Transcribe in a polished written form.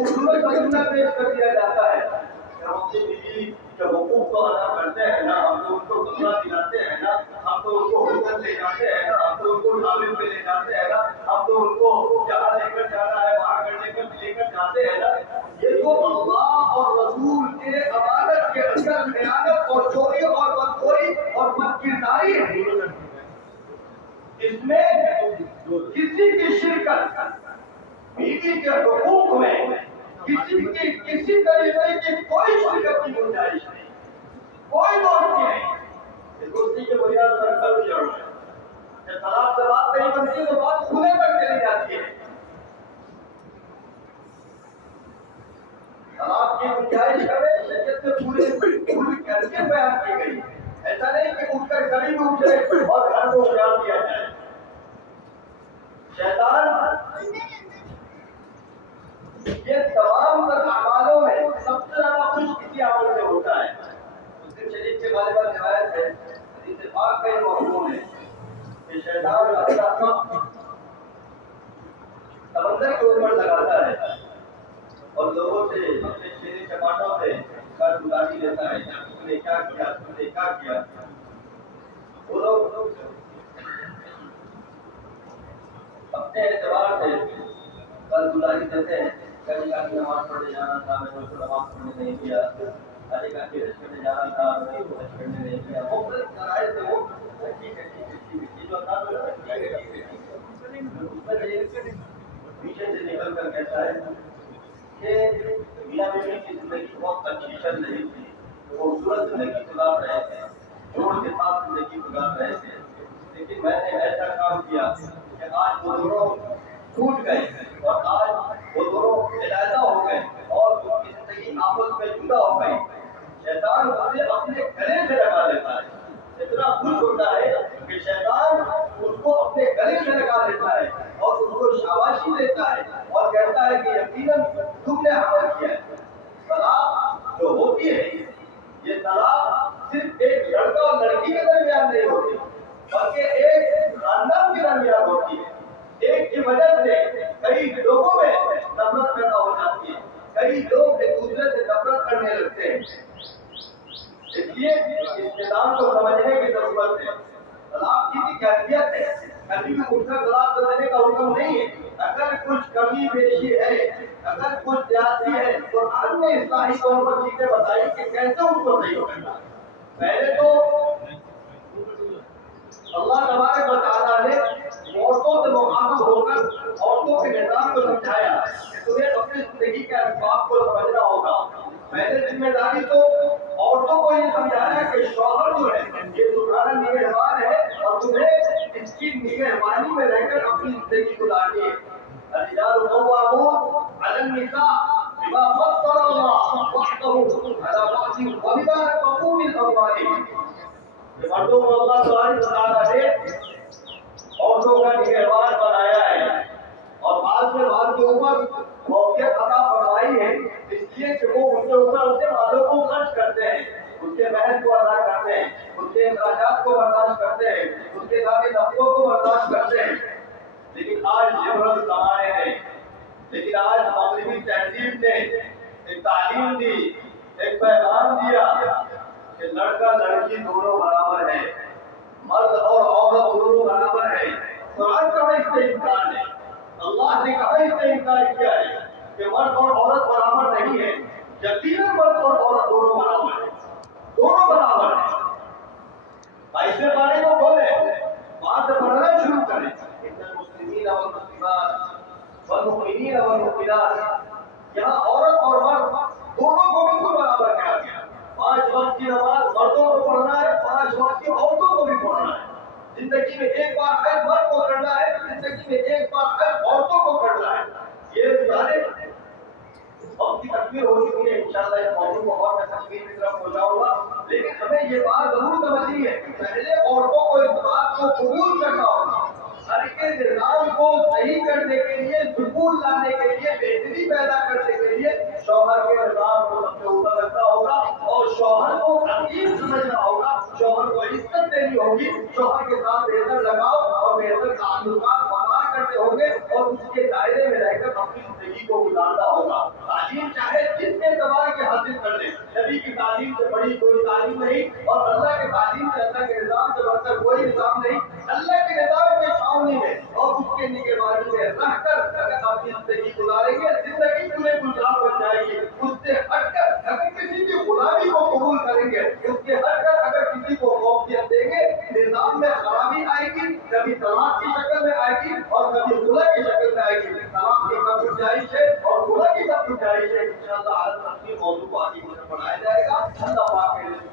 خوبصورت نمونہ پیش کر دیا جاتا ہے کہ ہم اپنی بیوی کے حقوق کو ادا کرتے ہیں نا، ہم تو ان کو کپڑا دلاتے ہیں نا، ہم تو ان کو ہوٹل لے جاتے ہیں نا، ہم تو ان کو ڈھابے پہ لے جاتے ہیں نا، ہم تو ان کو جہاں لے کر جانا ہے وہاں لے کر جاتے ہیں نا۔ یہ تو اللہ اور رسول کے امانت کے اندر خیانت اور چوری اور بدخوئی اور بدکرداری ہے۔ اس میں کسی کی شرکت بیوی کے حقوق میں کسی طریقے کی کوئی شرکت کی گنجائش نہیں، کوئی دوستی نہیں۔ اس دوستی کے بنیاد پر کل جڑ ہے کہ طلاق سے بات نہیں بنتی تو بات کھلے تک چلی جاتی ہے۔ طلاق کی گنجائش کرے شریعت میں پوری کر کے بیان کی گئی، ایسا نہیں کہ اٹھ کر قریب اٹھے اور گھر کو بیان کیا جائے۔ شیطان یہ تمام تر اعمالوں میں سب سے زیادہ خوش کسی عمل سے ہوتا ہے۔ مسلم شریف کے غالباً روایت ہے، حدیث پاک کا یہ مفہوم ہے کہ شیطان اپنا سمندر کے اوپر لگاتا ہے اور لوگوں سے اپنے چہرے چپاٹوں سے کر گزاری لیتا ہے کہ تم نے کیا کیا، تم نے کیا کیا۔ وہ لوگ اپنے اعتبار سے کر گزاری دیتے ہیں، کبھی کبھی نماز پڑھنے جانا تھا میں نے اس کو نماز پڑھنے نہیں کیا، کبھی کبھی رش کرنے جانا تھا میں نے اس کو رش کرنے نہیں کیا۔ مختلف ذرائع سے وہ ٹھیک ہے جو تھا پیچھے سے نکل کر کہتا ہے کہ میاں بیوی کی زندگی بہت اچھی چل رہی تھی، خوبصورت زندگی گزار رہے تھے، جوڑ کے ساتھ زندگی گزار رہے تھے، لیکن میں نے ایسا کام کیا کہ آج وہ دونوں ٹوٹ گئے اور آج وہ دونوں علیحدہ ہو گئے اور ان کی زندگی آپس میں جدا ہو گئی۔ شیطان اسے اپنے گلے سے لگا لیتا ہے، اتنا خوش ہوتا ہے کہ شیطان اس کو اپنے گلے سے لگا لیتا ہے اور اس کو شاباشی دیتا ہے اور کہتا ہے کہ یقیناً تم نے عمل کیا ہے۔ طلاق جو ہوتی ہے یہ طلاق صرف ایک لڑکا اور لڑکی کے درمیان نہیں ہوتی بلکہ ایک خاندان کے درمیان ہوتی ہے۔ ایک کی وجہ سے کئی لوگوں میں نفرت پیدا ہو جاتی ہے، کئی لوگ ایک دوسرے سے نفرت کرنے لگتے ہیں۔ اس لیے اس نظام کو سمجھنے کی ضرورت ہے۔ طلاق کی بھی کیفیت ہے، کبھی بھی اٹھ کر طلاق دینے کا حکم نہیں ہے۔ اگر کچھ کمی بیشی ہے، اگر کچھ زیادتی ہے تو قرآن نے اصلاحی طور پر چیزیں بتائی کہ کیسے اس کو صحیح کرنا۔ پہلے تو اللہ تبارک و تعالیٰ نے عورتوں سے مخاطب ہو کر عورتوں کے نظام کو سمجھایا کہ تمہیں اپنی زندگی کے اسباب کو سمجھنا ہوگا۔ پہلے ذمہ داری تو عورتوں کو یہ سمجھایا کہ شوہر جو ہے یہ تمہارا نگہبان ہے اور تمہیں اس کی نگہبانی میں رہ کر اپنی زندگی گزارنی ہے۔ الرجال قوامون علی النساء بما فضل اللہ بعضهم علی بعض وبما انفقوا من اموالهم۔ مردوں کو اللہ تبارک و تعالیٰ نے عورتوں کا نگہبان بنایا ہے اور بعض میں بعض کے اوپر موقعیت عطا فرمائی ہے اس لیے کہ وہ ان کے اوپر ان کے مالوں کو خرچ کرتے ہیں، ان کے محنت کو ادا کرتے ہیں، ان کے اخراجات کو برداشت کرتے ہیں، ان کے ذاتی نفعوں کو برداشت کرتے ہیں۔ لیکن آج لبرل زمانے میں، لیکن آج مغربی تہذیب نے ایک تعلیم دی، ایک پیغام دیا کہ لڑکا لڑکی دونوں برابر ہے، مرد اور عورت دونوں برابر ہے۔ قرآن کا اس سے انکار ہے، اللہ نے کہا اس سے انکار کیا ہے کہ مرد اور عورت برابر نہیں ہے۔ یقیناً مرد اور عورت دونوں برابر ہیں، دونوں برابر ہیں۔ ایسے بارے کو بولے وہاں سے پڑھنا شروع کریں۔ ان المسلمین والمسلمات والمؤمنین والمؤمنات، یہاں عورت اور مرد دونوں کو بالکل برابر کیا گیا۔ 5 وقت کی نماز مردوں کو پڑھنا ہے، 5 وقت کی عورتوں کو بھی پڑھنا ہے۔ زندگی میں ایک بار خیر مرد کو کرنا ہے، زندگی میں ایک بار خیر عورتوں کو کرنا ہے۔ یہ سارے وقت کی تکمیل ہو چکی ہے، انشاءاللہ اس موضوع کو اور میں تکمیل کی طرف ہو جاؤں گا، لیکن ہمیں یہ بات ضرور سمجھنی ہے کہ پہلے عورتوں کو اس بات کو قبول کرنا ہوگا۔ ہر کے نظام کو صحیح کرنے کے لیے، سکون لانے کے لیے، بہتری پیدا کرنے کے لیے شوہر کے نظام کو سب سے اوپر رکھنا ہوگا اور شوہر کو عظیم سمجھنا ہوگا، شوہر کو عزت دینی ہوگی، شوہر کے ساتھ بہتر لگاؤ اور بہتر تعلقات برقرار کرنے ہوں گے اور اس کے دائرے میں رہ کر اپنی زندگی کو گزارنا ہوگا۔ اعتبار کے حاصل کر لیں. نبی کی تعلیم سے بڑی کوئی تعلیم نہیں اور اللہ کی تعلیم سے اللہ کے نظام سے بڑھ کر کوئی نظام نہیں. اللہ کے نظام کے چھاؤنی میں اور اس کے نگہبانی میں رہ کر اگر اپنی زندگی گزاریں گے زندگی پورے گلزار بن جائے گی. اس سے ہٹ کر اگر کسی کی غلامی کو قبول کریں گے اس کے ہٹ کر اگر کسی کو موقعیت دیں گے نظام میں خرابی آئے گی. کبھی طلاق کی شکل میں آئے گی اور کبھی خلا کی شکل میں آئے گی. طلاق کی کب گنجائش ہے اور خلا کی کب گنجائش ہے انشاءاللہ اپنی موضوع کو آگے بڑھایا جائے گا. اللہ پاک کے لیے